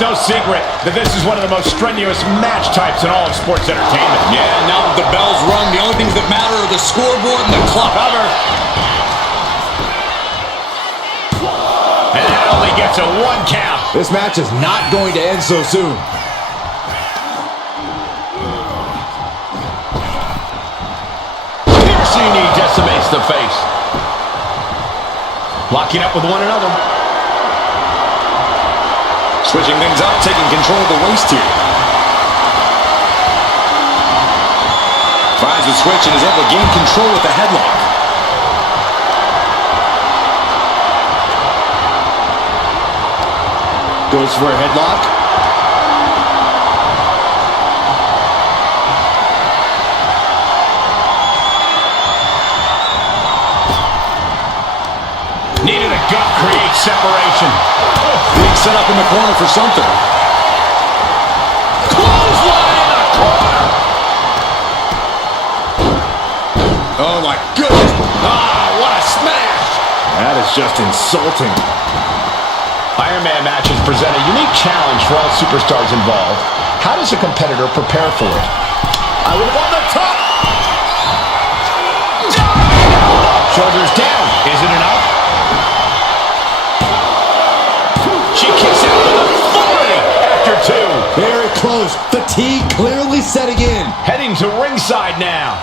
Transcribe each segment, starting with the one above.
no secret that this is one of the most strenuous match types in all of sports entertainment. Yeah, now that the bell's rung, the only things that matter are the scoreboard and the clock. Cover. And that only gets a 1 count. This match is not going to end so soon. Piercing knee decimates the face. Locking up with one another. Switching things up, taking control of the waist here. Finds the switch and is able to gain control with the headlock. Goes for a headlock. Needed a gut, create separation. Being set up in the corner for something. Clothesline in the corner. Oh my goodness. Ah, what a smash. That is just insulting. Iron Man matches present a unique challenge for all superstars involved. How does a competitor prepare for it? I would have on the top. Shoulders down. Is it enough? She kicks out with authority after 2. Very close. Fatigue clearly setting in. Heading to ringside now.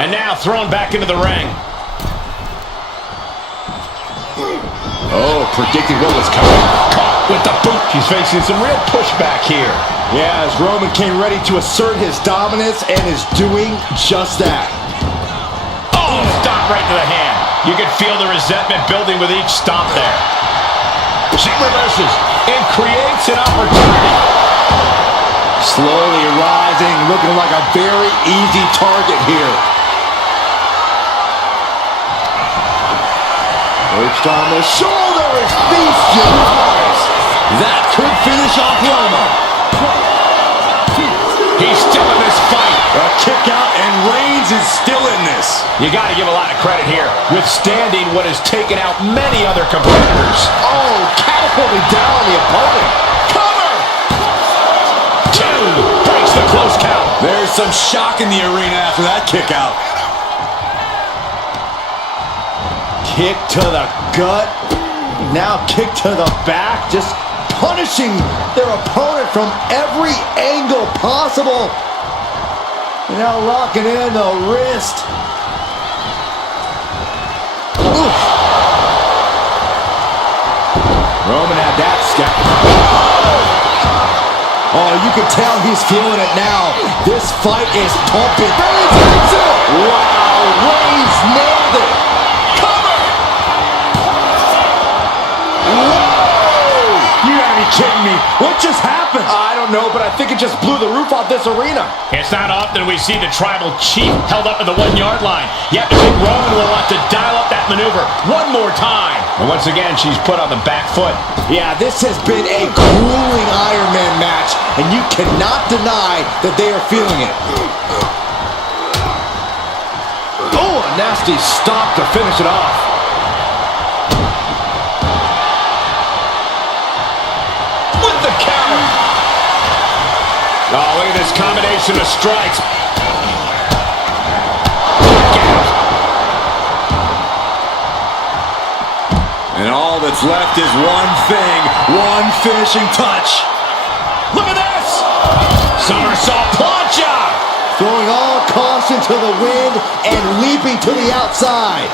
And now thrown back into the ring. Oh, predicting what was coming. Caught with the boot. She's facing some real pushback here. Yeah, as Roman came ready to assert his dominance and is doing just that. Oh, stop right to the hand. You can feel the resentment building with each stomp there. She reverses and creates an opportunity. Slowly rising, looking like a very easy target here. Perched on the shoulder is feasting. That could finish off Roman. He's still in this fight. A kick out and Reigns is still in this. You got to give a lot of credit here, withstanding what has taken out many other competitors. Oh, catapulting down on the opponent. Cover! 2 breaks the close count. There's some shock in the arena after that kick out. Kick to the gut. Now kick to the back. Just punishing their opponent from every angle possible. And now locking in the wrist. Oof. Roman had that step. Oh, you can tell he's feeling it now. This fight is pumping. Reigns hits it. Wow, Reigns nailed it. Cover. Whoa! You gotta be kidding me. What just happened? I don't know, but I think it just blew the roof off this arena. It's not often we see the tribal chief held up at the 1-yard line. Yet I think Roman will want to dial up that maneuver one more time. And once again, she's put on the back foot. Yeah, this has been a grueling Iron Man match, and you cannot deny that they are feeling it. Oh, a nasty stop to finish it off. With the counter. Oh, look at this combination of strikes. And all that's left is one thing, one finishing touch. Look at this! Somersault plancha! Throwing all caution to the wind and leaping to the outside.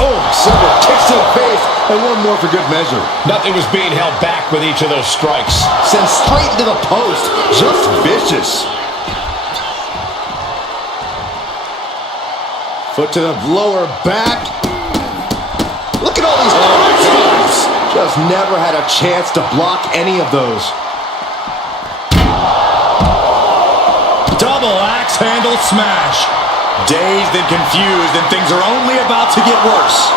Oh, several kicks to the face and one more for good measure. Nothing was being held back with each of those strikes. Sent straight into the post. Just vicious. Foot to the lower back. Look at all these punches. Just never had a chance to block any of those. Double axe handle smash. Dazed and confused, and things are only about to get worse.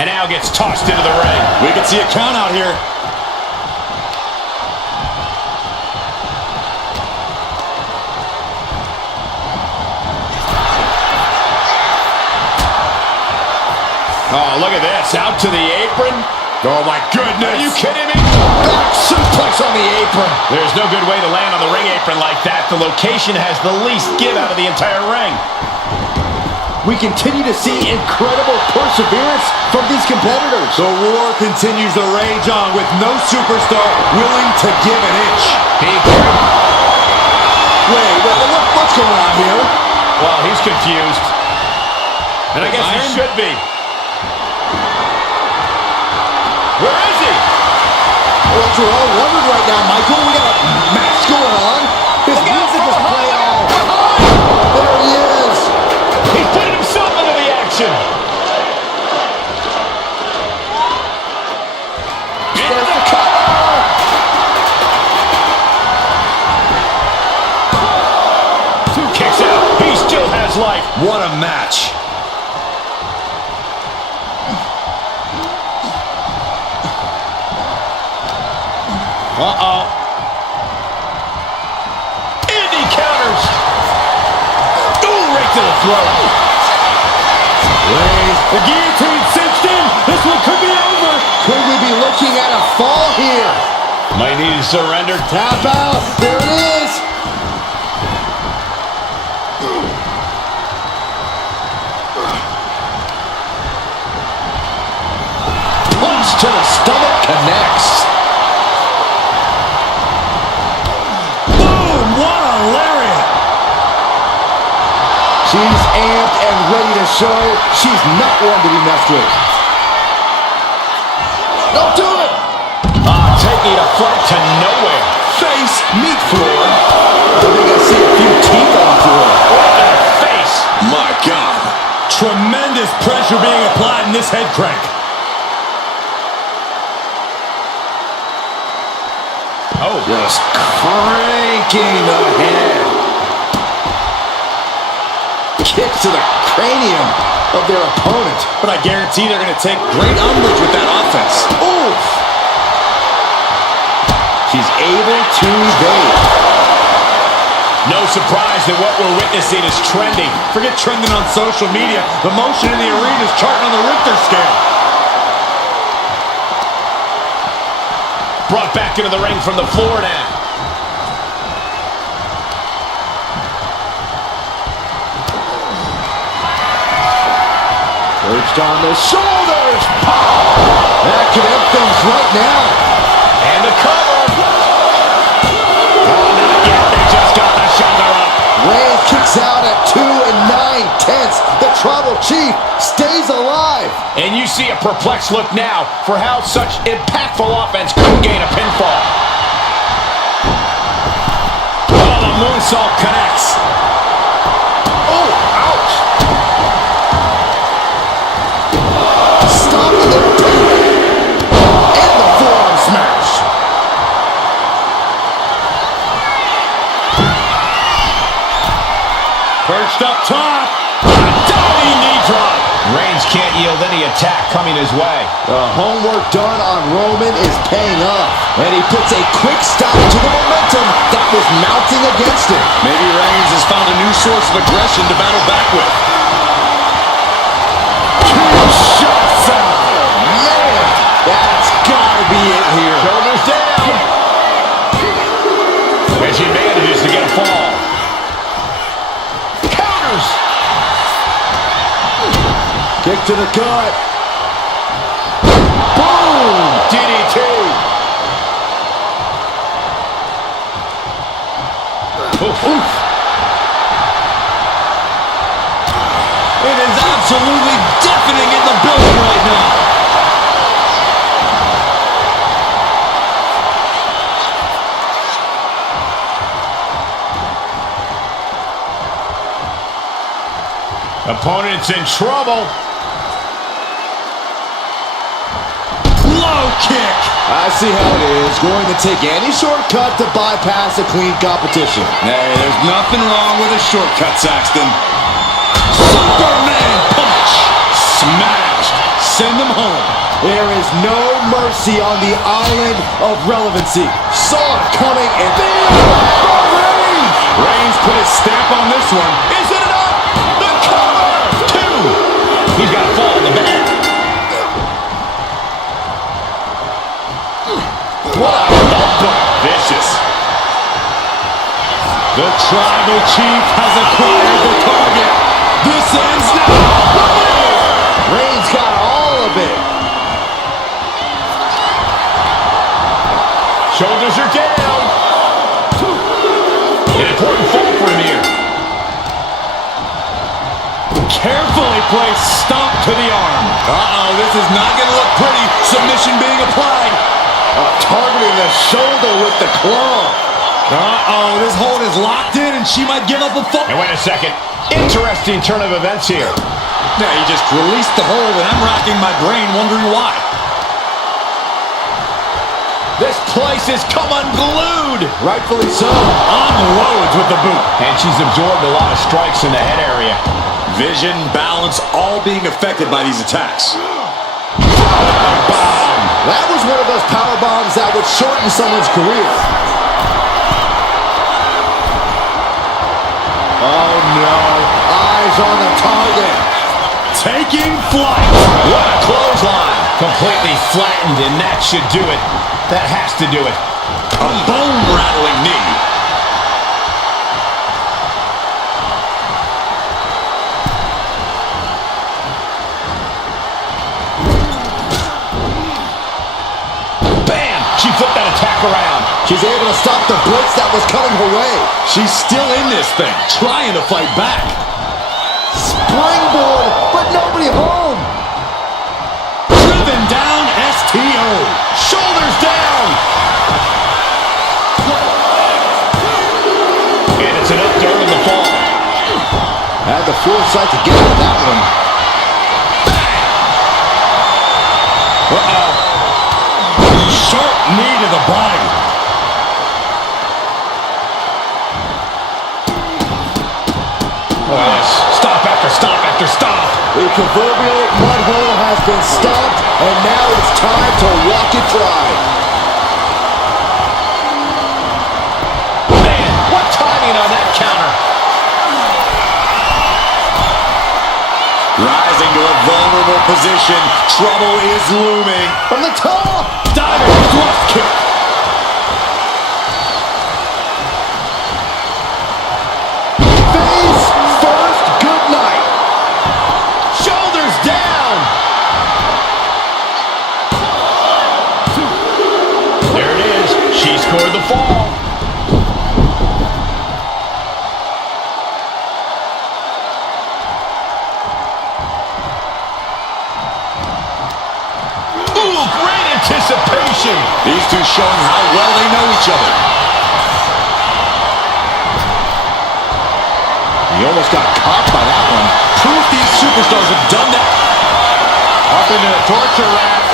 and now gets tossed into the ring. We can see a count out here. Oh, look at this. Out to the apron. Oh, my goodness. Are you kidding me? Back suplex on the apron. There's no good way to land on the ring apron like that. The location has the least give out of the entire ring. We continue to see incredible perseverance from these competitors. The war continues to rage on with no superstar willing to give an inch. What's going on here? Well, he's confused. And I guess he should be. Where is he? Well, that's what we're all wondering right now, Michael. We got a match going on. His music is playing all. There he is. He's putting himself into the action. There's the cover. Two kicks out. He still has life. What a match. Uh-oh. And he counters. Ooh, right to the throat. The guillotine cinched in. This one could be over. Could we be looking at a fall here? Might need to surrender. Tap out. There it is. Punch to the stomach connects. She's amped and ready to show she's not one to be messed with. Don't do it! Taking a flight to nowhere. Face meat floor. I think I see a few teeth on the floor. Right in the face. My God. Tremendous pressure being applied in this head crank. Oh. Just cranking the head. Kicks to the cranium of their opponent. But I guarantee they're going to take great umbrage with that offense. Oof! She's able to evade. No surprise that what we're witnessing is trending. Forget trending on social media. The motion in the arena is charting on the Richter scale. Brought back into the ring from the floor now. Perched on the shoulders. That could end things right now. And the cover. Oh, not yet. They just got the shoulder up. Reigns kicks out at 2 9/10. The Tribal Chief stays alive. And you see a perplexed look now for how such impactful offense could gain a pinfall. Oh, the moonsault connects. Oh, ouch. Stopping the pin. And the forearm smash. Perched up top. Diving knee drop. Reigns can't yield any attack coming his way. The homework done on Roman is paying off. And he puts a quick stop to the momentum that was mounting against him. Maybe Reigns has found a new source of aggression to battle back with. Shots out. Man, that's gotta be it here. Shoulders down. As he manages to get a fall. Counters. Kick to the gut. Boom! DDT. Oof. It is absolutely deafening in the building right now. Opponent's in trouble. Low kick. I see how it is. Going to take any shortcut to bypass a clean competition. Hey, there's nothing wrong with a shortcut, Saxton. Superman punch. Smashed. Send them home. There is no mercy on the island of relevancy. Saw it coming, and there Reigns! Reigns put his stamp on this one. Is it enough? The cover! 2. He's got to fall in the bed. What a headbutt. Vicious. The Tribal Chief has acquired the target. This ends now. Reigns got all of it. Shoulders are down. An important fall for him here. Carefully placed stomp to the arm. Uh-oh, this is not going to look pretty. Submission being applied. Targeting the shoulder with the claw. Uh-oh, this hold is locked in and she might give up a fall. And wait a second. Interesting turn of events here. Now, he just released the hold and I'm racking my brain wondering why. This place has come unglued. Rightfully so. Unloads with the boot. And she's absorbed a lot of strikes in the head area. Vision, balance, all being affected by these attacks. That was one of those power bombs that would shorten someone's career. Oh no, eyes on the target. Taking flight. What a clothesline. Completely flattened, and that should do it. That has to do it. A bone-rattling knee. Bam! She flipped that attack around. She's able to stop the blitz that was coming her way. She's still in this thing, trying to fight back. Springboard, but nobody home. Driven down, STO. Shoulders down. And it's enough to earn the fall. Had the foresight to get out of that one. Uh-oh. Sharp knee to the body. Stop after stop after stop. The proverbial mud hole has been stopped, and now it's time to walk it dry. Man, what timing on that counter. Rising to a vulnerable position. Trouble is looming. From the top. Diving thrust kick. Face first, good night. Shoulders down. There it is. She scored the fall. Ooh, great anticipation. These two showing how well they know each other. He almost got caught by that one. Proof these superstars have done that. Up into the torture rack.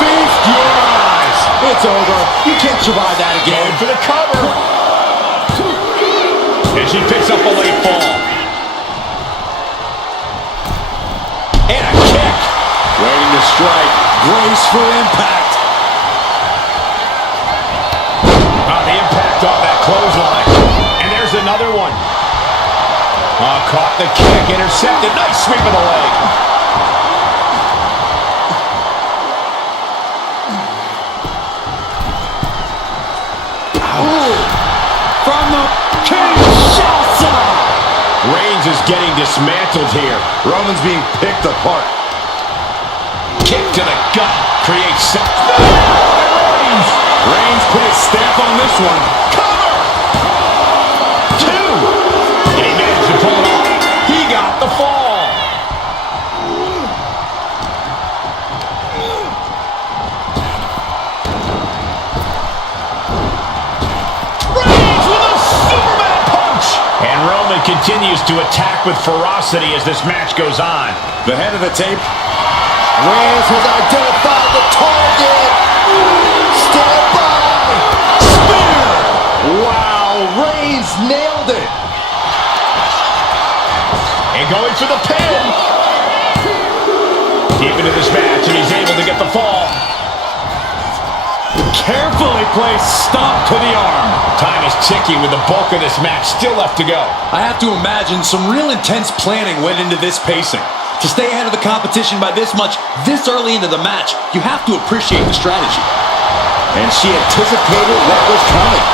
Feast your eyes. It's over. You can't survive that again. Going for the cover. And she picks up a late fall. And a kick. Waiting to strike. Brace for impact. The impact off that clothesline. And there's another one. Caught the kick. Intercepted. Nice sweep of the leg. From the Kinshasa. Reigns is getting dismantled here. Roman's being picked apart. Kick to the gut. Creates Reigns put his stamp on this one. cover. 2. And he managed to pull it off. He got the fall. Reigns with a Superman punch. And Roman continues to attack with ferocity as this match goes on. The head of the tape. Reigns has identified the target. Stand by. Spear. Wow, Reigns nailed it. And going for the pin. Carefully placed stomp to the arm. Time is ticking with the bulk of this match still left to go. I have to imagine some real intense planning went into this pacing. To stay ahead of the competition by this much, this early into the match, you have to appreciate the strategy. And she anticipated what was coming.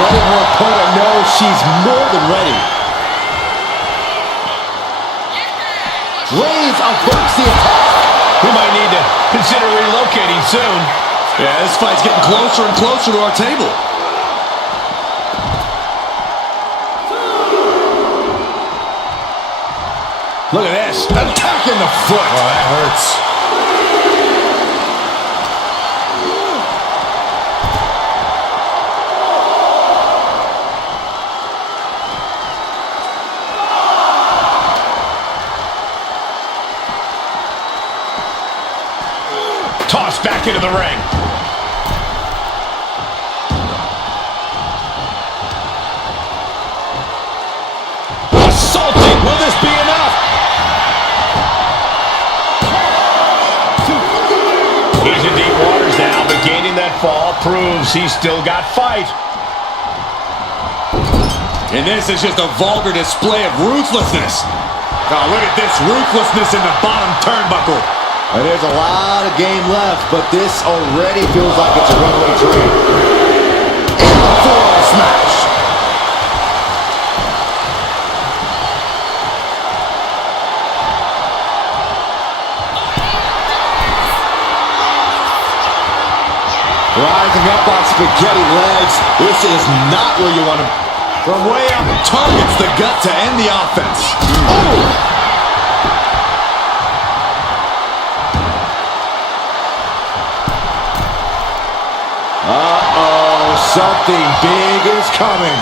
Letting her opponent know she's more than ready. Reigns averts the attack. We might need to consider relocating soon. Yeah, this fight's getting closer and closer to our table. Look at this. Attacking the foot. Oh, that hurts. Tossed back into the ring. Assaulting. Will this be enough? He's in deep waters now, but gaining that fall proves he's still got fight. And this is just a vulgar display of ruthlessness. Oh, look at this ruthlessness in the bottom turnbuckle. There's a lot of game left, but this already feels like it's a runaway train. And the forearm smash. Rising up on spaghetti legs. This is not where you want to... From way up, targets the gut to end the offense. Oh! Uh-oh, something big is coming.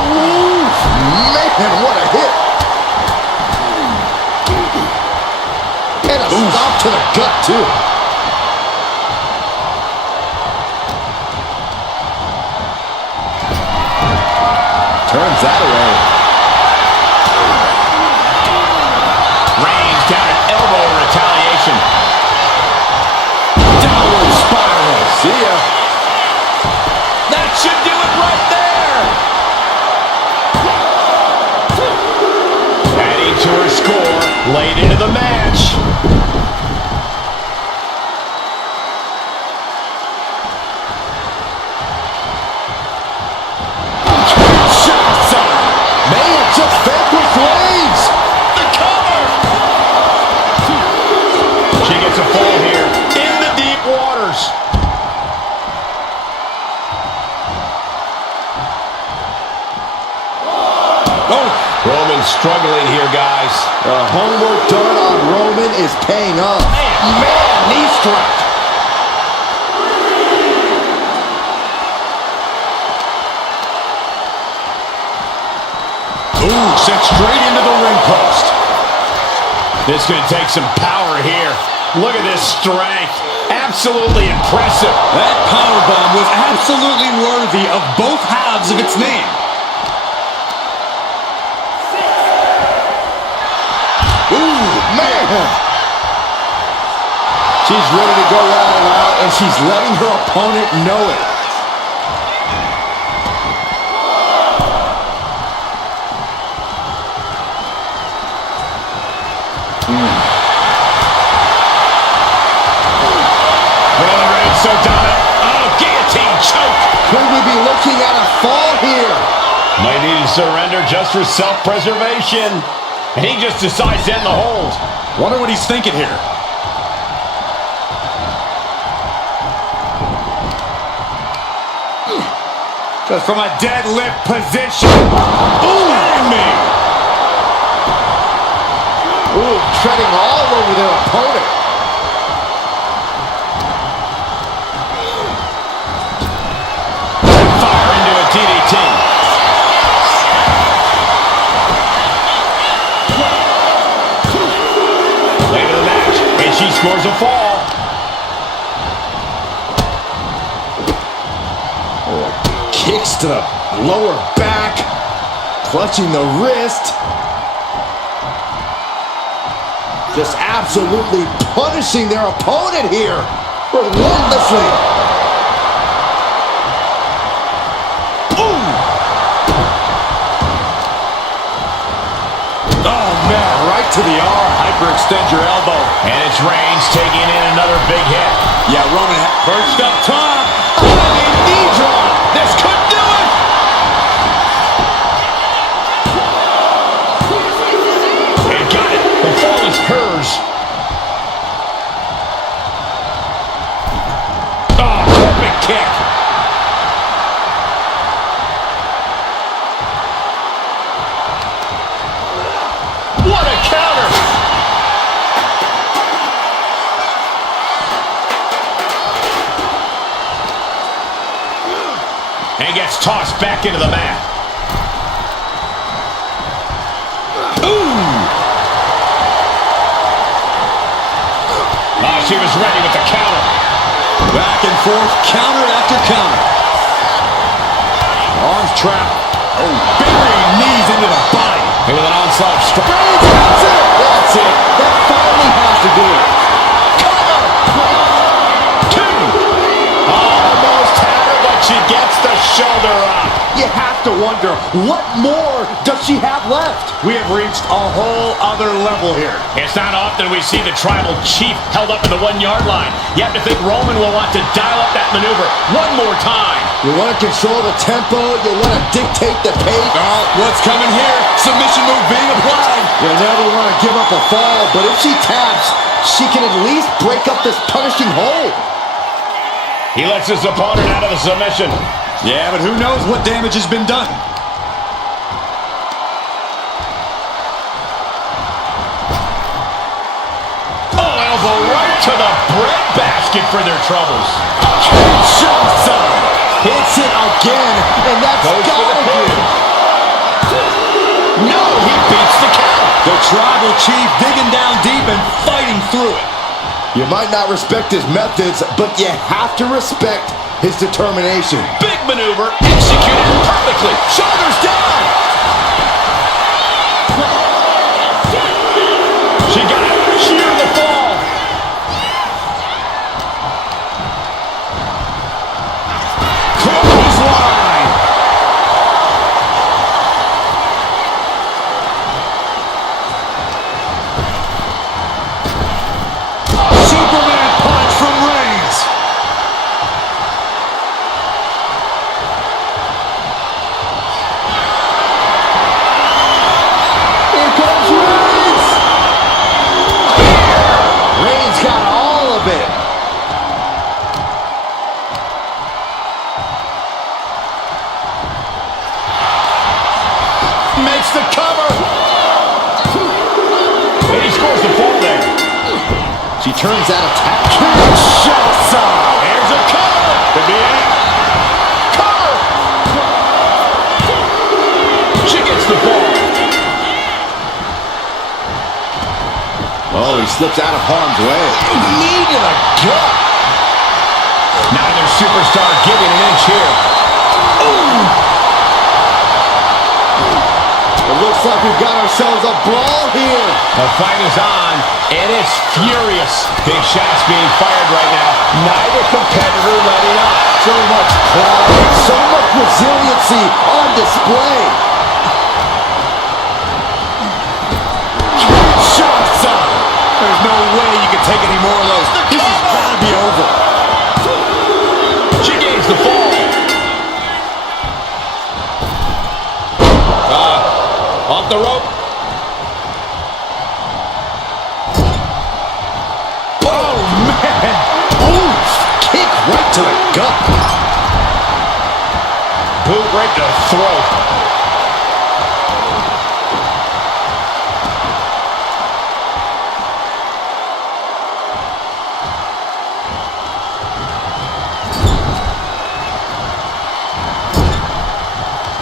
Ooh, man, what a hit. And a stomp to the gut, too. Turns that away. Reigns down an elbow in retaliation. Downward spiral. See ya. That should do it right there. Adding to her score late into the match. May have just vanquished Reigns. The cover. She gets a fall here in the deep waters. Oh, Roman struggling here, guys. The homework done on Roman is paying off. Man, knee strike. ooh, sent straight into the ring post. This is going to take some power here. Look at this strength. Absolutely impressive. That powerbomb was absolutely worthy of both halves of its name. Ooh, man. She's ready to go all out, and she's letting her opponent know it. Roman Reigns so dominant. Oh, guillotine choke. Could we be looking at a fall here? Might need to surrender just for self-preservation. And he just decides to end the hold. Wonder what he's thinking here. Just from a deadlift position. Ooh, me. Ooh, treading all over their opponent. Fire into a DDT. Late in the match, and she scores a fall. Kicks to the lower back, clutching the wrist. Just absolutely punishing their opponent here relentlessly. Oh, man, right to the arm. Hyperextend your elbow. And it's Reigns taking in another big hit. Yeah, Roman first up top. Knee drop. This could do it. And got it. The fall is hers. Oh, perfect kick. What a counter. And gets tossed back into the mat. Ooh! Oh, she was ready with the counter. Back and forth, counter after counter. Arms trapped. Oh, burying knees into the body. And with an onslaught strike. That's it. That's it. That finally has to do it. She gets the shoulder up. You have to wonder, what more does she have left? We have reached a whole other level here. It's not often we see the tribal chief held up in the 1 yard line. You have to think Roman will want to dial up that maneuver one more time. You want to control the tempo. You want to dictate the pace. Oh, what's coming here? Submission move being applied. You never want to give up a fall, but if she taps, she can at least break up this punishing hold. He lets his opponent out of the submission. Yeah, but who knows what damage has been done. Oh, elbow right to the breadbasket for their troubles. Kinshasa hits it again, and that's gotta do. No, he beats the count. The tribal chief digging down deep and fighting through it. You might not respect his methods, but you have to respect his determination. Big maneuver, executed perfectly. Shoulders down. She got it. Shear the fall. Clothesline. Superman punch from Reigns. Here comes Reigns. Reigns got all of it. Makes the cover. And he scores the fall there. She turns that attack. Kinshasa. Here's a cover. Could be it. Cover. She gets the fall. Oh, he slips out of harm's way. Knee to the gut. Neither superstar giving an inch here. Ooh. It looks like we've got ourselves a brawl here. The fight is on, and it's furious. Big shots being fired right now. Neither competitor letting up. So much pride, so much resiliency on display. Kinshasa. There's no way you can take any more of those. This has got to be over. She gains the fall. Off the rope. Oh, man. Oof. Kick right to the gut. Boot right to the throat.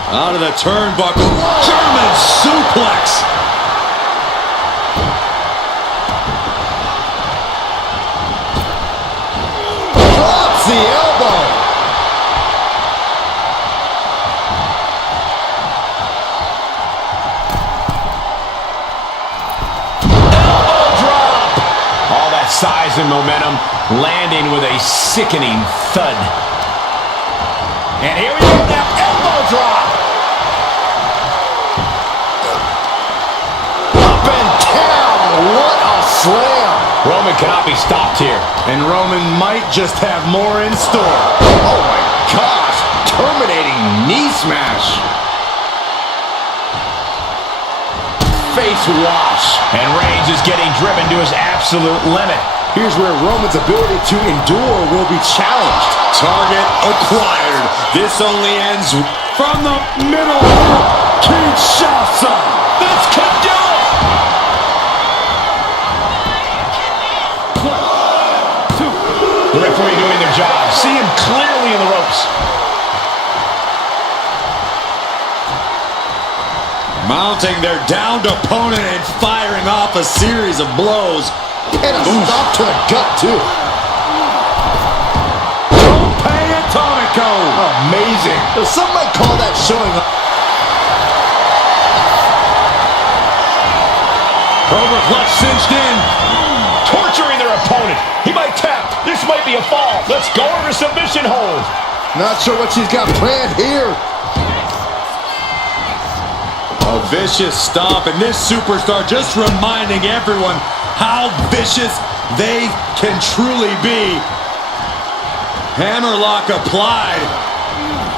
Out of the turnbuckle. German suplex. Drops the elbow. Elbow drop. losing momentum, landing with a sickening thud. And here we go now, elbow drop. Up and down, what a slam. Roman cannot be stopped here. And Roman might just have more in store. Oh my gosh, terminating knee smash. Face wash. And Reigns is getting driven to his absolute limit. Here's where Roman's ability to endure will be challenged. Target acquired. This only ends From the middle, Kinshasa. This could do it! The referee doing their job. See him clearly in the ropes. mounting their downed opponent and firing off a series of blows. And a stop to the gut, too. Atomico. Amazing. Some might call that showing up. Cobra clutch cinched in. Torturing their opponent. He might tap. This might be a fall. Let's go over submission hold. Not sure what she's got planned here. A vicious stomp, and this superstar just reminding everyone how vicious they can truly be. Hammerlock applied,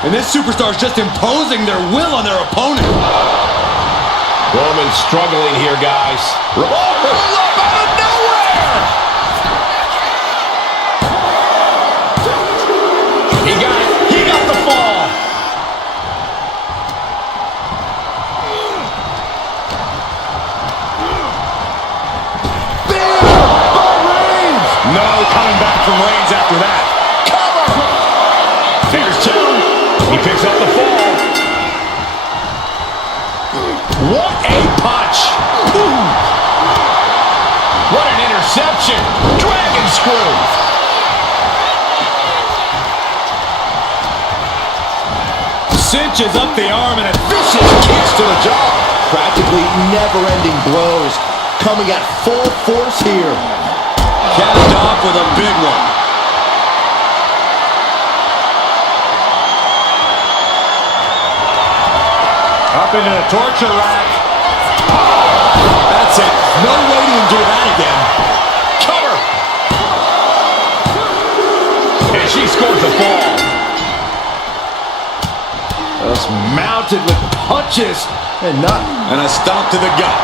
and this superstar is just imposing their will on their opponent. Roman struggling here, guys. Roll up out of nowhere! He got it. He got the fall. Bam! By Reigns! No coming back from Reigns after that. Figures two. He picks up the fall. What a punch. Ooh. What an interception. Dragon screw. Cinches up the arm and a Vicious kicks to the jaw. Practically never-ending blows. Coming at full force here. capped off with a big one. Up into the torture rack. That's it. No way to endure that again. Cover. And she scores the fall. Just mounted with punches and not. And a stomp to the gut.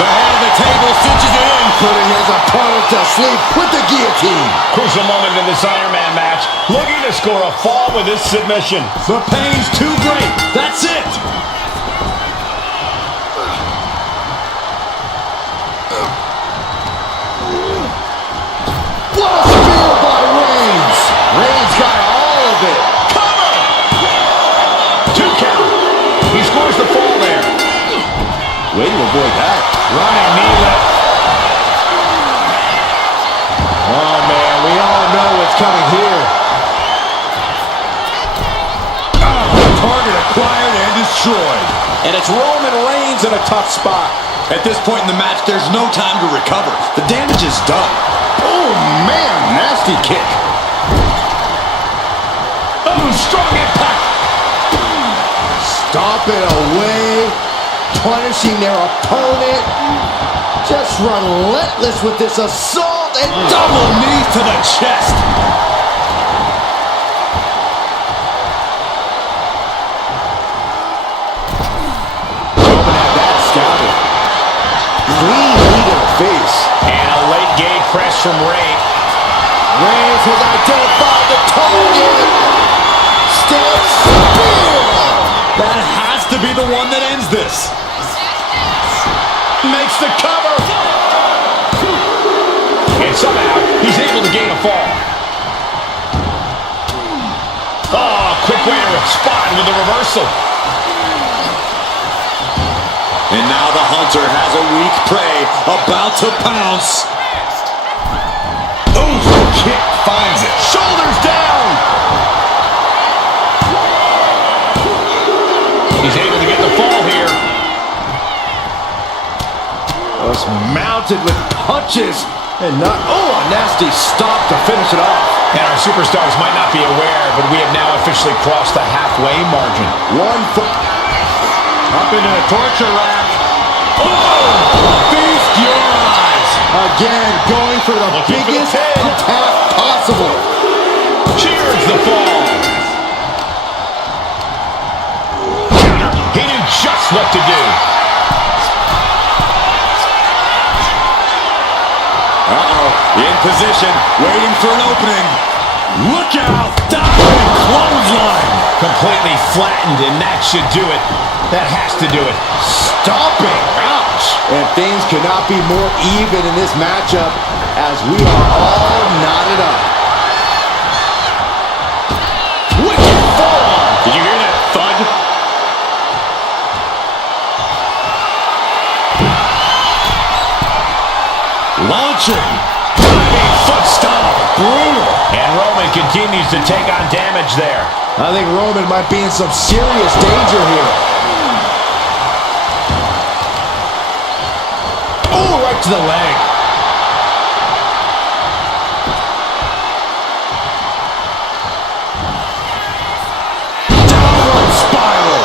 The head of the table cinches it in. Putting his opponent to sleep with the guillotine. Crucial moment in this Iron Man match. Looking to score a fall with this submission. The pain's too great. That's it. What a spear by Reigns. Reigns got all of it. Cover. 2 count. He scores the fall there. Way to avoid that. Running knee lift. Oh, man, we all know what's coming here. Target acquired and destroyed. And it's Roman Reigns in a tough spot. At this point in the match, there's no time to recover. The damage is done. Oh, man, nasty kick. Oh, strong impact. Stomping away, punishing their opponent. Just relentless with this assault and Double knees to the chest. Roman had that scouted. Clean knee to the face. And a late game press from Reigns. Reigns has identified the target. Step spear. That has to be the one that ends this. Makes the cover. And somehow, he's able to gain a fall. Oh, quick way to respond with the reversal. And now the hunter has a weak prey about to pounce. Ooh, kick finds it. Shoulders down. mounted with punches and not, oh, a nasty stop to finish it off. And our superstars might not be aware, but we have now officially crossed the halfway margin. 1 foot. Up into the torture rack. Oh! Feast your eyes. Again, going for the Looking for the biggest pin. attack possible. Cheers the fall. Counter. He knew just what to do. In position, waiting for an opening. Look out! Diving clothesline! Completely flattened, and that should do it. That has to do it. Stomping. Ouch. And things could not be more even in this matchup as we are all knotted up. Wicked forearm. Did you hear that thud? Launching. Diving foot stomp. Brutal. And Roman continues to take on damage there. I think Roman might be in some serious danger here. Oh, right to the leg. Downward spiral.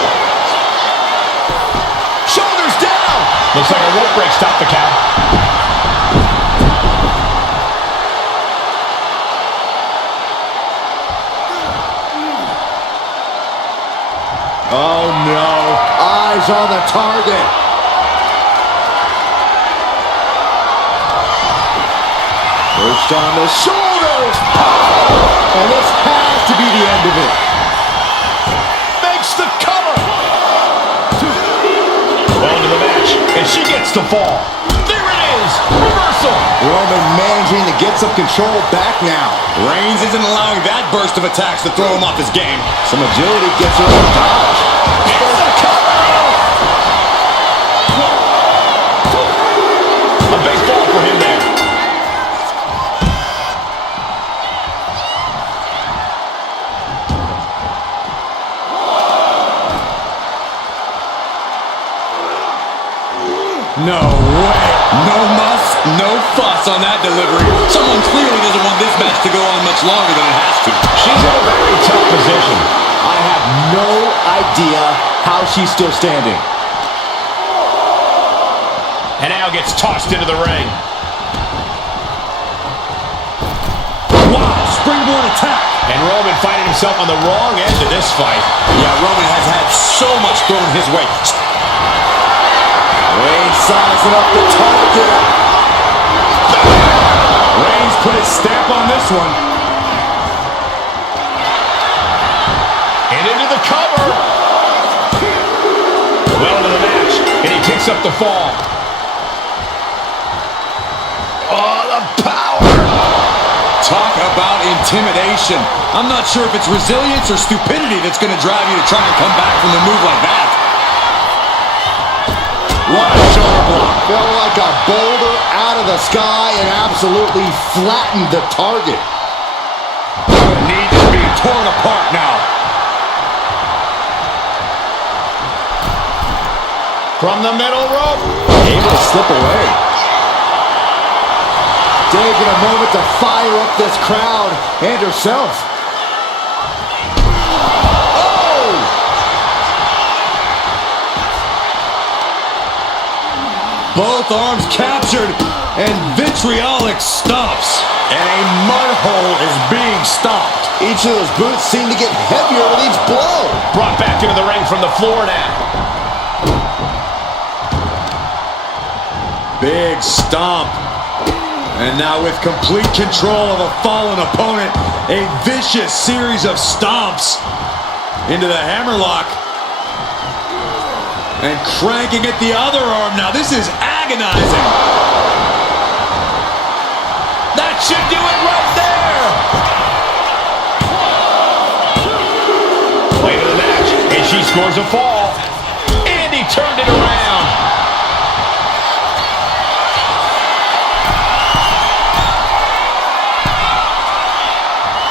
Shoulders down. Looks like a rope break. Stop the count. Oh no. Eyes on the target. Pushed on the shoulders. And this has to be the end of it. Makes the cover. Well into the match, and she gets the fall. There it is. Reversal. Roman managing to get some control back now. Reigns isn't allowing that burst of attacks to throw him off his game. Some agility gets her on dodge. It's the cover. A big fall for him there. No way. No muss, no fuss on that delivery. Someone clearly doesn't want this match to go on much longer than it has to. She's in a very tough position. I have no idea how she's still standing. And now gets tossed into the ring. Wow, springboard attack. And Roman finding himself on the wrong end of this fight. Yeah, Roman has had so much thrown his way. Reigns sizing up the target. Reigns put his stamp on this one. And into the cover. Well into the match. And he picks up the fall. Oh, the power. Talk about intimidation. I'm not sure if it's resilience or stupidity that's going to drive you to try and come back from a move like that. What a shoulder block. Fell like a boulder out of the sky and absolutely flattened the target. Needs to be torn apart now. From the middle rope. Able to slip away. Taking a moment to fire up this crowd and herself. Both arms captured, and vitriolic stomps. And a mud hole is being stomped. Each of those boots seem to get heavier with each blow. Brought back into the ring from the floor now. Big stomp. And now with complete control of a fallen opponent, a vicious series of stomps into the hammerlock. And cranking at the other arm. Now this is agonizing. That should do it right there. Late in the match, and she scores a fall. And he turned it around.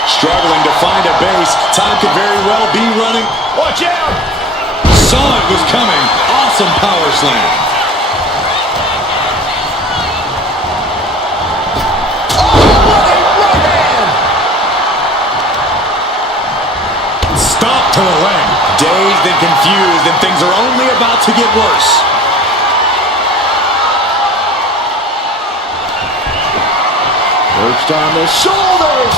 Struggling to find a base. Time could very well be running. Watch out. Saw it was coming. Awesome power slam. confused, and things are only about to get worse. Perched on the shoulders.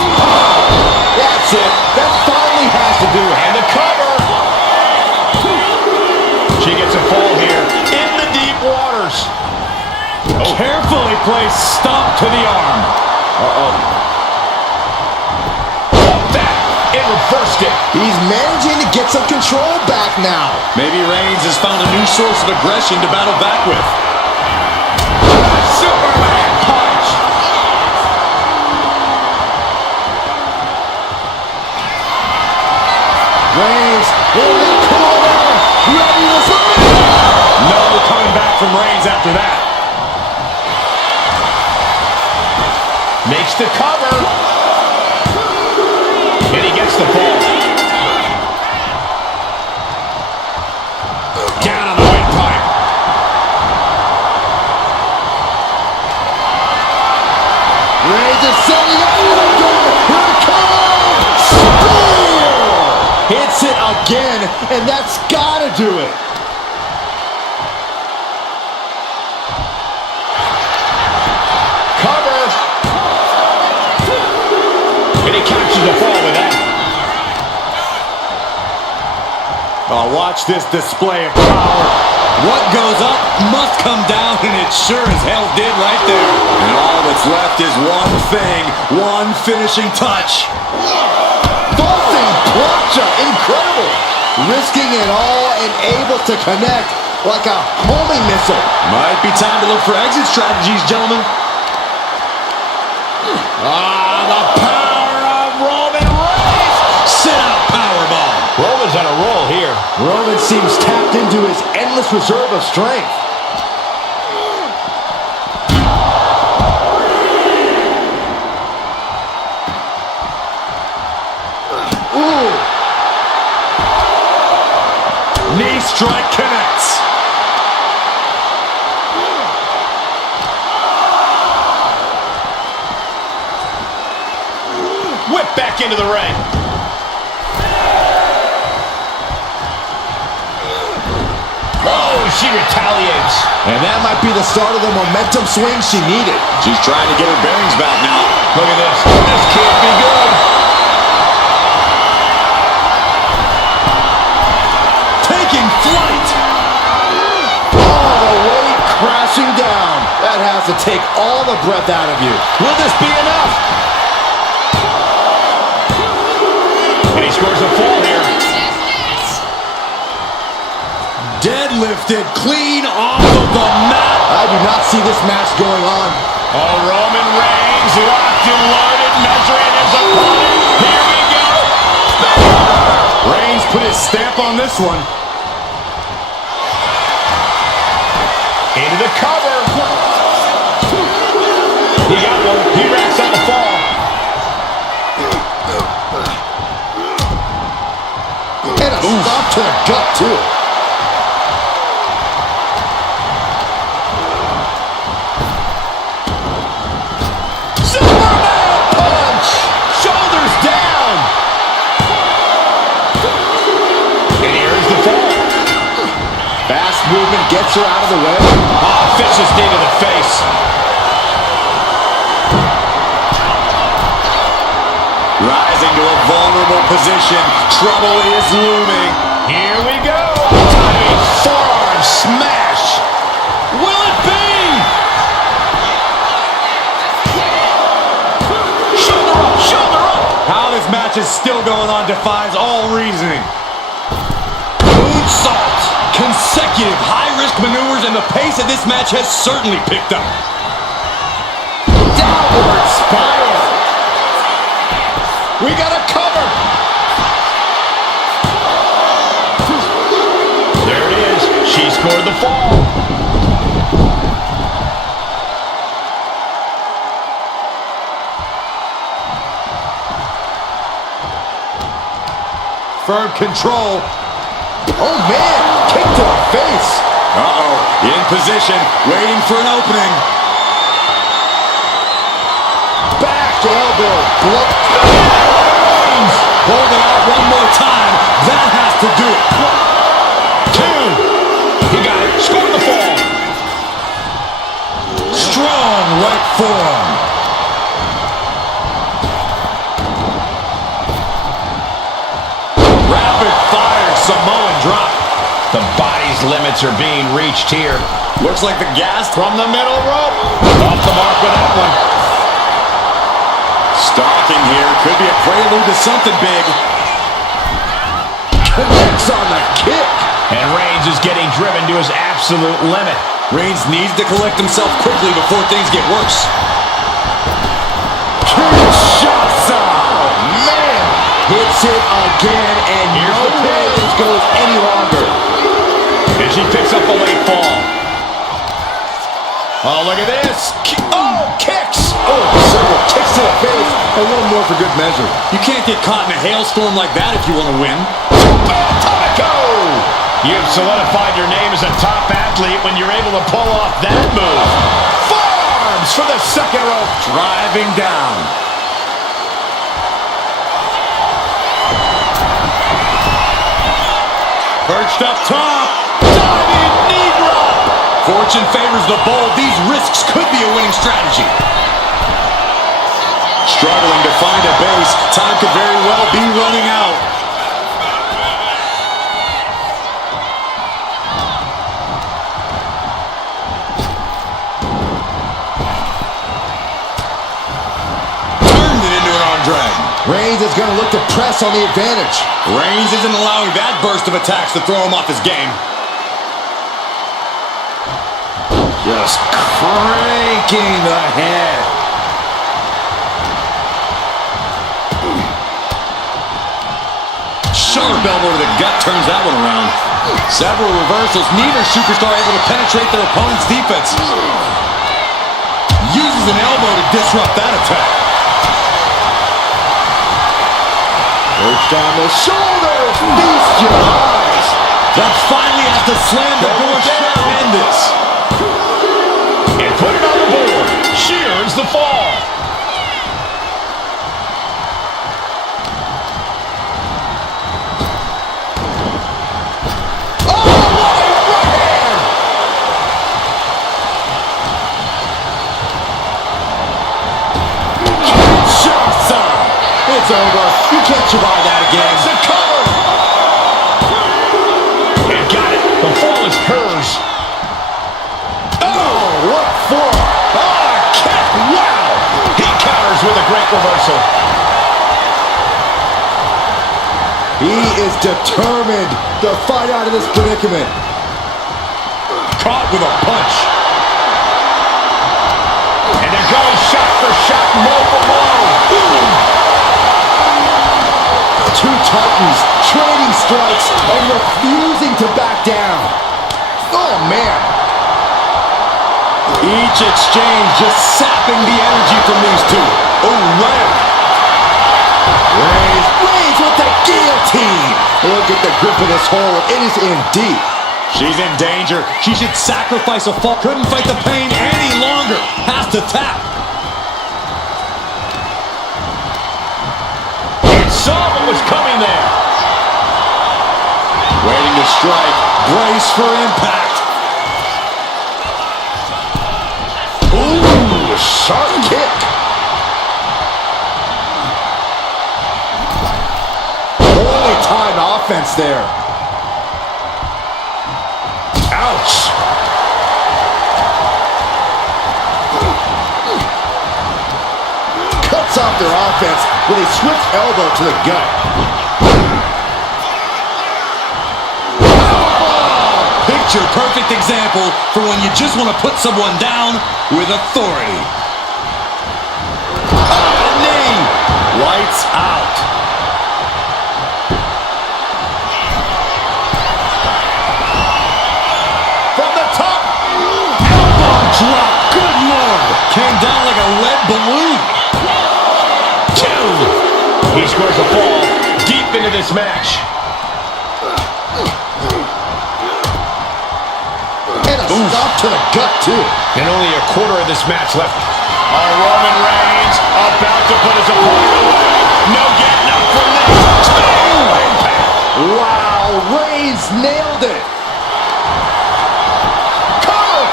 That's it. That finally has to do it. And the cover. She gets a fall here in the deep waters. Oh. Carefully placed stomp to the arm. That, it reversed it. He's managing to get some control back now. Maybe Reigns has found a new source of aggression to battle back with. Superman punch. Reigns in the corner. Ready to fight. No coming back from Reigns after that. Makes the cover. And he gets the fall. Down on the windpipe. Reigns is setting up for the goal. Here it comes. Spear. Hits it again, and that's got to do it. Cover. And he captures the fall with that. Oh, watch this display of power. What goes up must come down, and it sure as hell did right there. And all that's left is one thing, one finishing touch. Vaulting plancha, incredible. Risking it all and able to connect like a homing missile. Might be time to look for exit strategies, gentlemen. The power of Roman Reigns. Sit-out powerbomb. Roman's on a roll here. Roman seems tapped into his endless reserve of strength. Ooh. Knee strike connects. Whip back into the ring. Oh, she retaliates. And that might be the start of the momentum swing she needed. She's trying to get her bearings back now. Look at this. This can't be good. Taking flight. Oh, the weight crashing down. That has to take all the breath out of you. Will this be enough? And he scores a fall here. Deadlifted clean off of the mat. I do not see this match going on. Oh, Roman Reigns locked and loaded, measuring his opponent. Here we go. Reigns put his stamp on this one. Into the cover. He got one. He racks up a fall. And a stop to the gut, too. Superman punch. Shoulders down. And here's the fall. Fast movement gets her out of the way. Oh, vicious knee to the face. Rising to a vulnerable position. Trouble is looming. Here we go. Diving forearm smash. Will it be? Shoulder up, shoulder up. How this match is still going on defies all reasoning. Moonsault. Consecutive high-risk maneuvers, and the pace of this match has certainly picked up. Downward spiral. We got a cover. There it is. She scored the fall. Firm control. Oh, man. Kick to the face. Uh-oh. In position, waiting for an opening. Back elbow. Block. Hold it out one more time. That has to do it. symbolic forearm. Rapid fire Samoan drop. The body's limits are being reached here. Looks like the gas From the middle rope. Off the mark with that one. stalking here. Could be a prelude to something big. Connects on the kick. And Reigns is getting driven to his absolute limit. Reigns needs to collect himself quickly before things get worse. Kinshasa. Man. Hits it again, and Here's no the way pin. this goes any longer. And she picks up a late fall. Oh, look at this. Oh, kicks. Oh, several kicks to the face, and one more for good measure. You can't get caught in a hailstorm like that if you want to win. Atomico. You've solidified your name as a top athlete when you're able to pull off that move. Forearms for the second rope. Driving down. Perched up top. Diving knee drop. Fortune favors the bold. These risks could be a winning strategy. Struggling to find a base. Time could very well be running out. Turned it into an arm drag. Reigns is going to look to press on the advantage. Reigns isn't allowing that burst of attacks to throw him off his game. Just cranking the head. Sharp elbow to the gut turns that one around. Several reversals. Neither superstar able to penetrate their opponent's defense. Uses an elbow to disrupt that attack. Perched on the shoulders. Feast your eyes. That finally has to slam the door shut and end this. And put it on the board. Shears the fall. It's over. You can't survive that again. It's a cover. And got it. The fall is hers. Oh, what for? Oh, kick. Wow. He counters with a great reversal. He is determined to fight out of this predicament. Caught with a punch. And they're going shot for shot, blow for blow. Two titans trading strikes and refusing to back down. Oh, man. Each exchange just sapping the energy from these two. Oh, right. Reigns with the guillotine. Look at the grip of this hold. It is in deep. She's in danger. She should sacrifice a fall. Couldn't fight the pain any longer. Has to tap. Saw what was coming there. Waiting to strike. Brace for impact. Ooh, sharp kick. Holy time offense there. Ouch. Cuts off their offense with a swift elbow to the gut. Picture-perfect example for when you just want to put someone down with authority. Knee. Lights out. From the top. Elbow drop. Good Lord. Came down like a lead balloon. Two. He scores a fall deep into this match. And a stop to the gut, too. And only a quarter of this match left. Roman Reigns about to put his opponent away. No getting up from this. Impact. Wow, Reigns nailed it. Cover.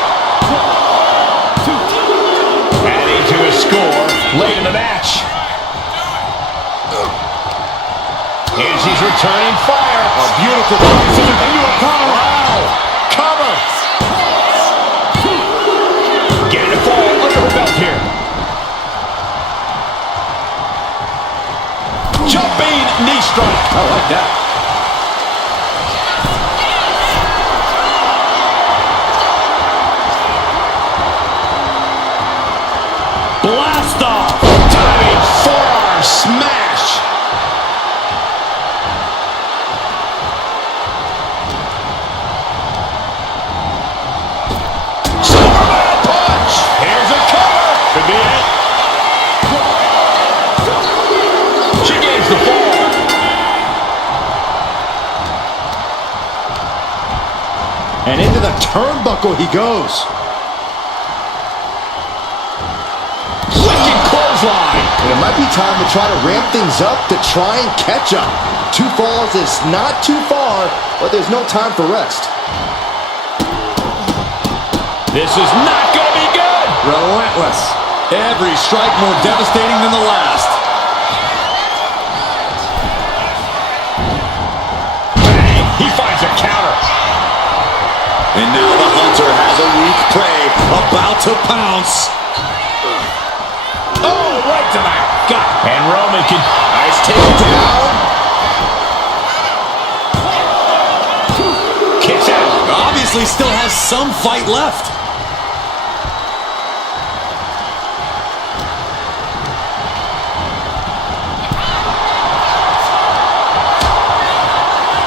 And match. And she's returning fire. A beautiful place into a cover. Wow. Cover. Getting a fall under her belt here. Jumping knee strike. I like that. Blast off. Diving forearm smash. Superman punch. Here's a cover. Could be it. She gains the fall. And into the turnbuckle he goes. Wicked clothesline. And it might be time to try to ramp things up to try and catch up. 2 falls is not too far, but there's no time for rest. This is not going to be good. Relentless. Every strike more devastating than the last. Bang. He finds a counter. And now the hunter has a weak prey about to pounce. Oh, right to the gut. And Roman can... Nice takedown. Kicks out. Obviously still has some fight left.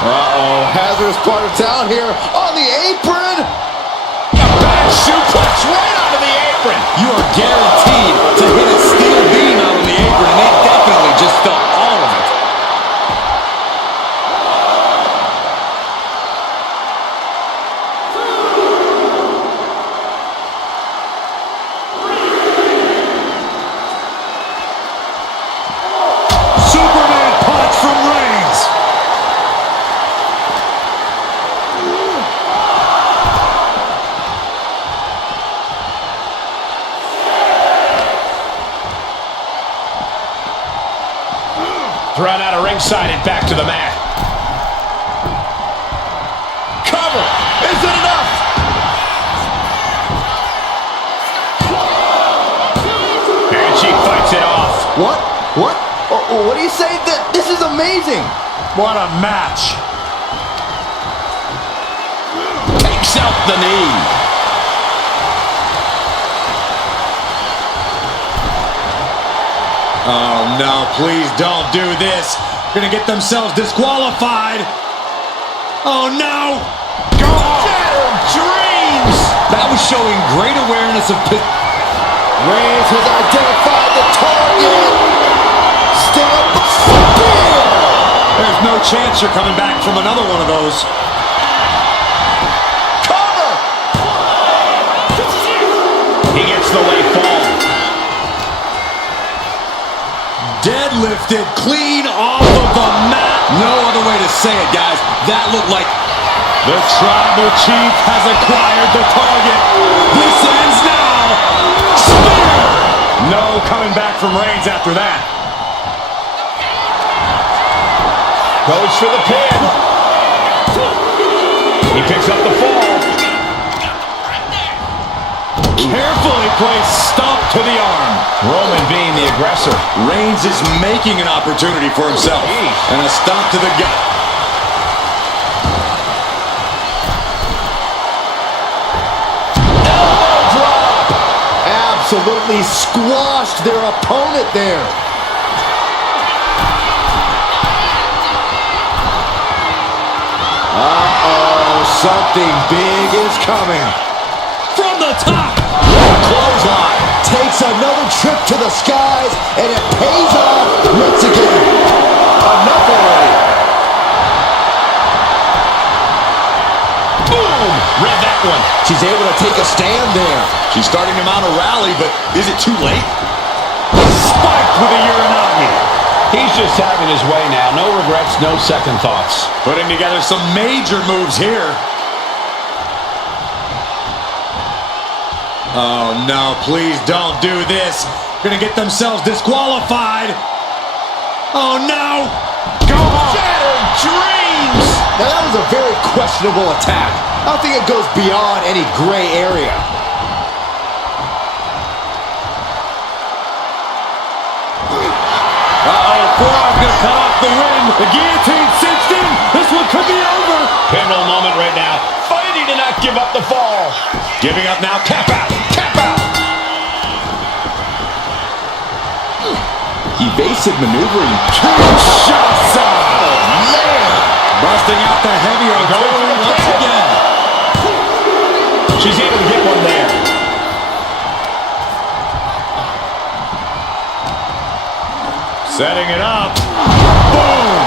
Uh-oh, hazardous part of town here on the apron. A back suplex right onto the apron. You are guaranteed to hit a steel beam out on the apron, and they definitely just felt all of it. Superman punch from Reigns. Thrown out of ringside and back to the mat. Cover. Is it enough? And she fights it off. What? What do you say? This is amazing. What a match. Takes out the knee. Oh no, please don't do this. Gonna get themselves disqualified. Oh no! Shattered dreams. That was showing great awareness of Reigns has identified the target. Step spear. There's no chance you're coming back from another one of those. Cover. He gets the late fall. Deadlifted clean off of the mat. No other way to say it, guys. That looked like the tribal chief has acquired the target. This ends now. Spear. No coming back from Reigns after that. Goes for the pin. He picks up the fall. Carefully placed stomp to the arm. Roman being the aggressor. Reigns is making an opportunity for himself. And a stomp to the gut. Elbow drop. Absolutely squashed their opponent there. Uh-oh, something big is coming. From the top. Clothesline takes another trip to the skies, and it pays off once again. Enough already. Boom. Read that one. She's able to take a stand there. She's starting to mount a rally, but is it too late? Spiked with a Uranagi. He's just having his way now. No regrets, no second thoughts. Putting together some major moves here. Oh no, please don't do this. going to get themselves disqualified. Oh, no. Go home. Shattered dreams. Now, that was a very questionable attack. I don't think it goes beyond any gray area. Forearm's going to cut off the win. The guillotine cinched in. This one could be over. Pivotal moment right now. Fighting to not give up the fall. Giving up now. Tap out. Tap out. Evasive maneuvering. Shots up. Oh, man. Busting out the heavy artillery once again. She's able to get one there. Setting it up. Boom.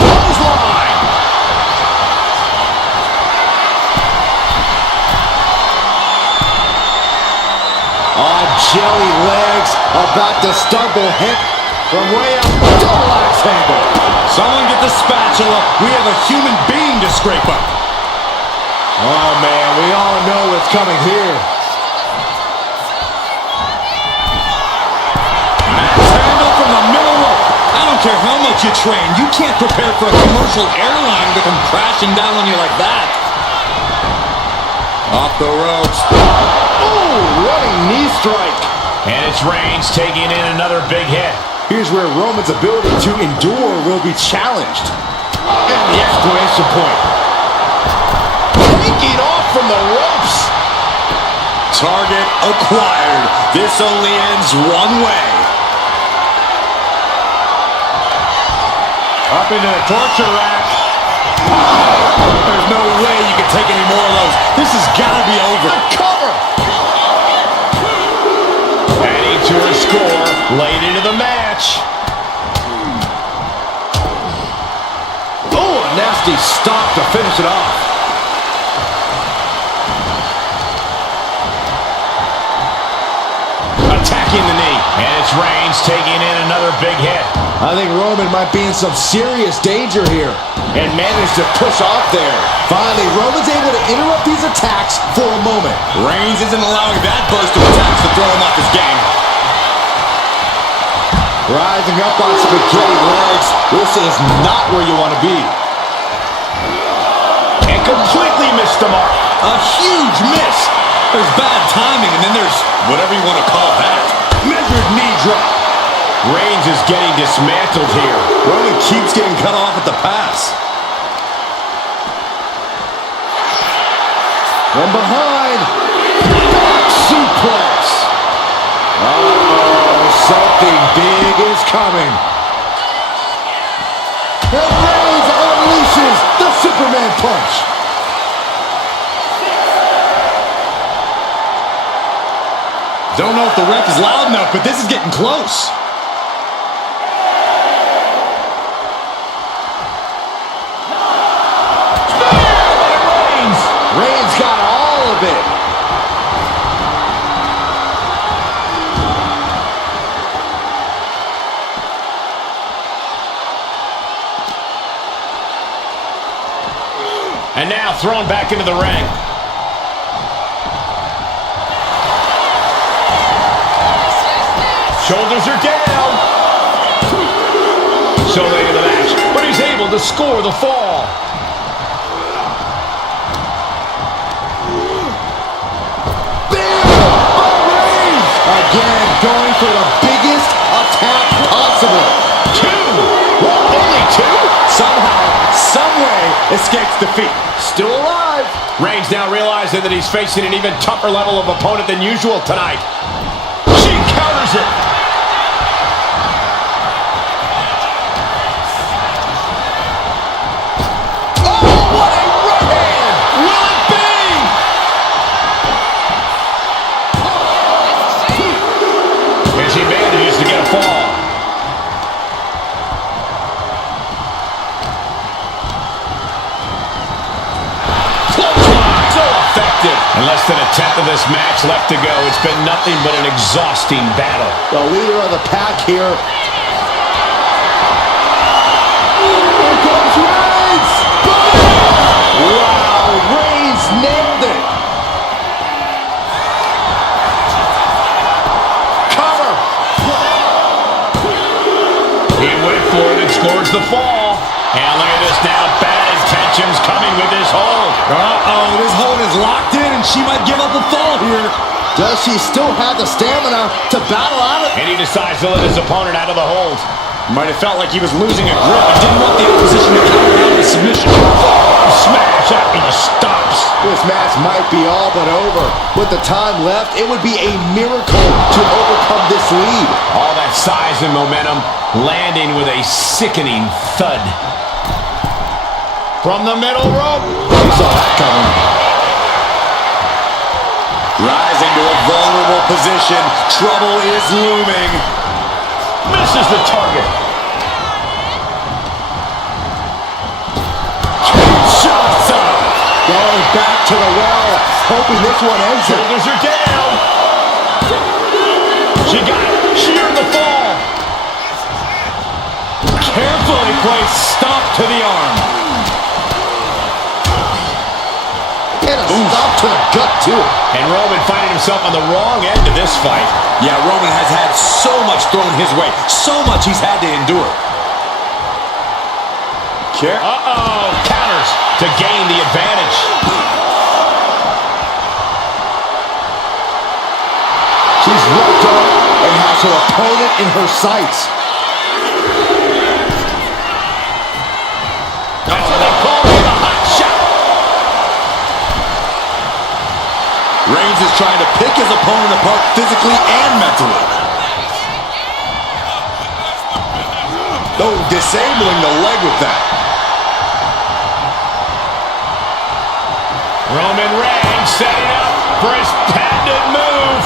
Clothesline. Oh, jelly legs about to stumble hit from way up. Double axe handle. Someone get the spatula. We have a human being to scrape up. Oh, man, we all know what's coming here. Axe handle from the middle rope. I don't care how much you train. You can't prepare for a commercial airline to come crashing down on you like that. Off the ropes. Ooh, running knee strike. And it's Reigns taking in another big hit. Here's where Roman's ability to endure will be challenged. And the exclamation point. Breaking off from the ropes. Target acquired. This only ends one way. Up into the torture rack. There's no way you can take any more of those. This has got to be over. Cover. Adding to her score late into the match. Oh, a nasty stop to finish it off. Attacking the knee. And it's Reigns taking in another big hit. I think Roman might be in some serious danger here. And managed to push off there. Finally, Roman's able to interrupt these attacks for a moment. Reigns isn't allowing that burst of attacks to throw him off his game. Rising up on spaghetti legs. This is not where you want to be. And completely missed the mark. A huge miss. There's bad timing, and then there's whatever you want to call that. Measured knee drop. Reigns is getting dismantled here. Roman keeps getting cut off at the pass. From behind. Back suplex. Uh-oh, something big is coming. And Reigns unleashes the Superman punch. Don't know if the ref is loud enough, but this is getting close. Reigns got all of it. And now thrown back into the ring. Shoulders are down. So late in the match, but he's able to score the fall. Again, going for the biggest attack possible. Two. What, only two? Somehow, someway, escapes defeat. Still alive. Reigns now realizing that he's facing an even tougher level of opponent than usual tonight. She counters it. Oh, what a right hand. Will it be? And she manages to get a fall. So effective. And less than a tenth of this match left to go. It's been nothing but an exhausting battle. The leader of the pack here. Here comes Reigns. Wow, Uh-oh, this hold is locked in, and she might give up a fall here. Does she still have the stamina to battle out of it? And he decides to let his opponent out of the hold. Might have felt like he was losing a grip and didn't want the opposition to counter out with submission. Smash after the stops. This match might be all but over. With the time left, it would be a miracle to overcome this lead. All that size and momentum landing with a sickening thud. From the middle rope. Saw that coming. Rising to a vulnerable position. Trouble is looming. Misses the target. Shots up. Going back to the well, hoping this one ends it. Shoulders are down. She got it. She earned the fall. Carefully placed stop to the arm. And a stop to the gut, too. And Roman finding himself on the wrong end of this fight. Yeah, Roman has had so much thrown his way. So much he's had to endure. Uh-oh. Counters to gain the advantage. She's roped up and has her opponent in her sights. That's what they call it, a hot shot. Reigns is trying to pick his opponent apart physically and mentally. Oh, disabling the leg with that. Roman Reigns setting up for his patented move.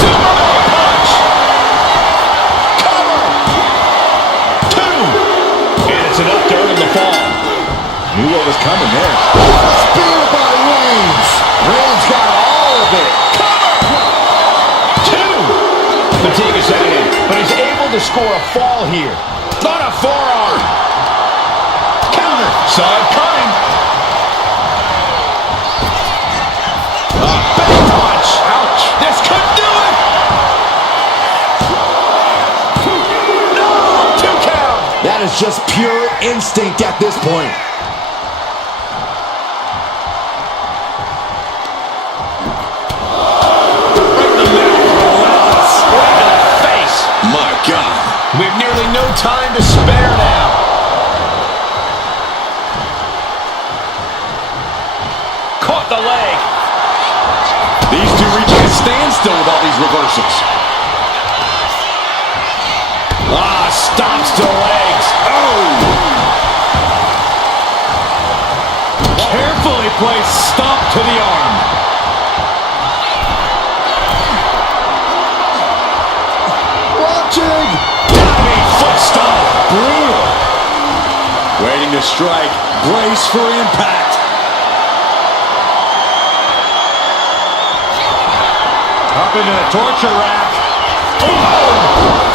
Superman punch. Cover. 2. And it's enough to earn the fall. Knew what was coming there. Spear by Reigns. Reigns got all of it. Cover. 2. Fatigue is setting in, but he's able to score a fall here. On a forearm. Counter. Saw it coming. Back punch. Ouch. This could do it. No. 2 count. That is just pure instinct at this point. Right in the middle. Relentless. Right to the face. My God. We have nearly no time to spare now. Caught the leg. These two reaching a standstill with all these reversals. Stops to legs. Carefully placed stop to the arm. Watching. Diving foot stomp. Brutal. Waiting to strike. Brace for impact. Up into the torture rack. Oh!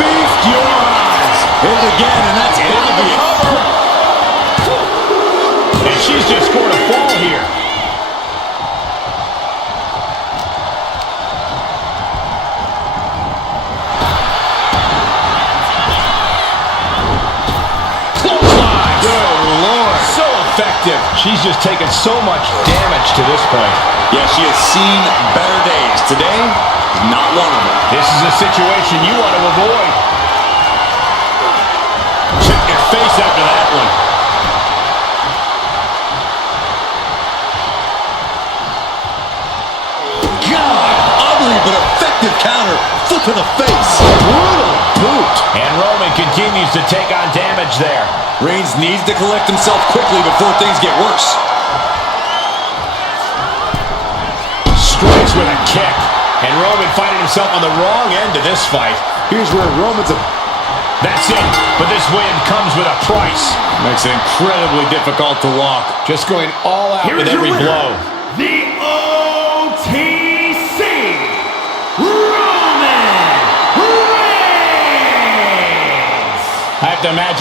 Feast your eyes. Hit it again, and that's gotta be it. And she's just scored a fall here. Clothesline. Good Lord. So effective. She's just taken so much damage to this point. Yeah, she has seen better days. Today, not one of them. This is a situation you want to avoid. Check your face after that one. God, ugly but effective counter. Foot to the face. Brutal boot. And Roman continues to take on damage there. Reigns needs to collect himself quickly before things get worse. Strikes with a kick. And Roman finding himself on the wrong end of this fight. Here's where Roman's That's it. But this win comes with a price. Makes it incredibly difficult to walk. Just going all out with every blow. The OTC, Roman Reigns! I have to imagine